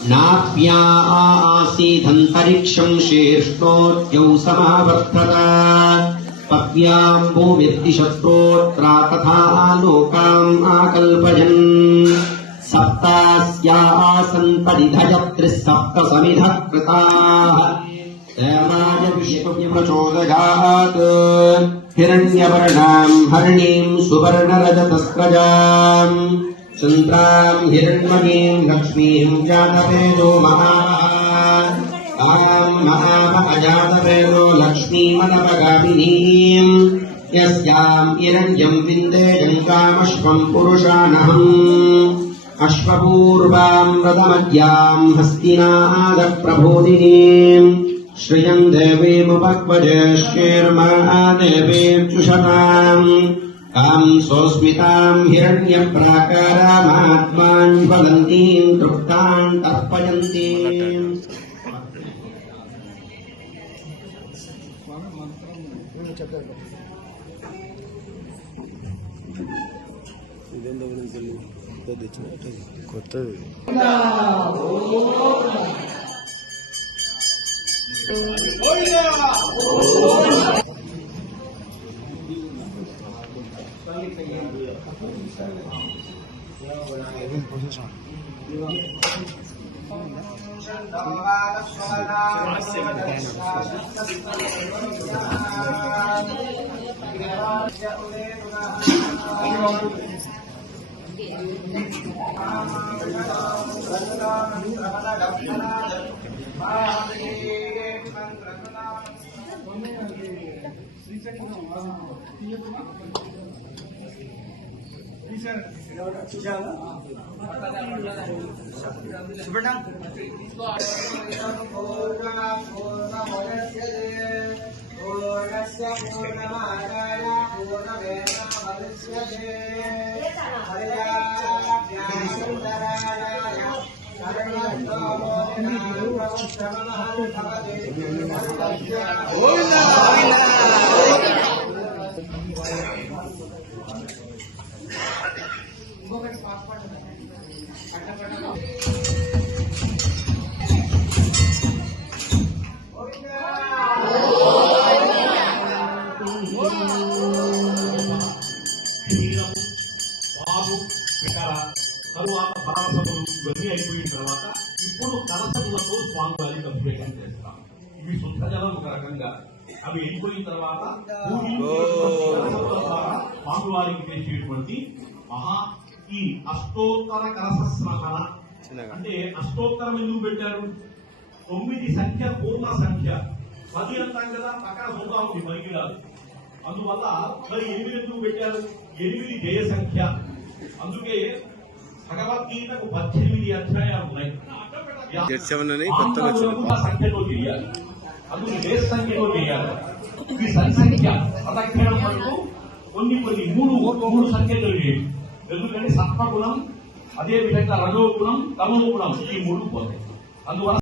नाप्या आसीदन्तरिक्षं शेष्णोद्यौ समावर्तत पव्याम्बो व्यक्तिशत्रोत्रा तथा लोकाम् आकल्पयन् सप्तास्या आसन् परिधयत्रिः सप्त समिधः कृताः देवाय विष्णुप्रचोदयात् हिरण्यवर्णाम् हरिणीम् सुवर्णरजतस्रजाम् चन्द्राम् हिरण्मयीम् लक्ष्मीम् जातवेदो महाजातवेदो लक्ष्मीमनवगामिनीम् यस्याम् हिरण्यम् विन्देयम् कामश्वम् पुरुषानहम् अश्वपूर्वाम् रथमद्याम् हस्तिनादप्रबोधिनीम् श्रियम् देवीमुपक्वजेष्येर्मा देवीर्जुषताम् ताम् सोऽस्मिताम् हिरण्यप्राकारामात्मान् ज्वलन्तीम् तृप्तान् तर्पयन्तीम् కొత్తది తరువాత పరాసములు ఇవన్నీ అయిపోయిన తర్వాత ఇప్పుడు కలసములతో స్వామివారికి అభిషేకం చేస్తాం. ఇవి శుద్ధ జలం ఒక రకంగా, అవి అయిపోయిన తర్వాత స్వామివారికి చేసేటువంటి ఈ అష్టోత్తర కలస స్నాన అంటే అష్టోత్తరం ఎందుకు పెట్టారు? 9 సంఖ్య పూర్ణ సంఖ్య, 10 అంటాం కదా, పక్కన సొంత ఉంది పరిగిరాలు. అందువల్ల మరి 8 ఎందుకు పెట్టారు? 8 జయ సంఖ్య. అందుకే భగవద్గీతకు 18 అధ్యాయాలు ఉన్నాయి. సంఖ్యతో చేయాలి, అందుకు జయ సంఖ్యతో చేయాలి. ఈ సంఖ్య పదక్షరం వరకు కొన్ని 3 సంఖ్యలు చేయాలి. ఎందుకంటే సత్వగుణం, అదే విధంగా రజోగుణం, తమోగుణం, ఈ 3 పోతాయి. అందువల్ల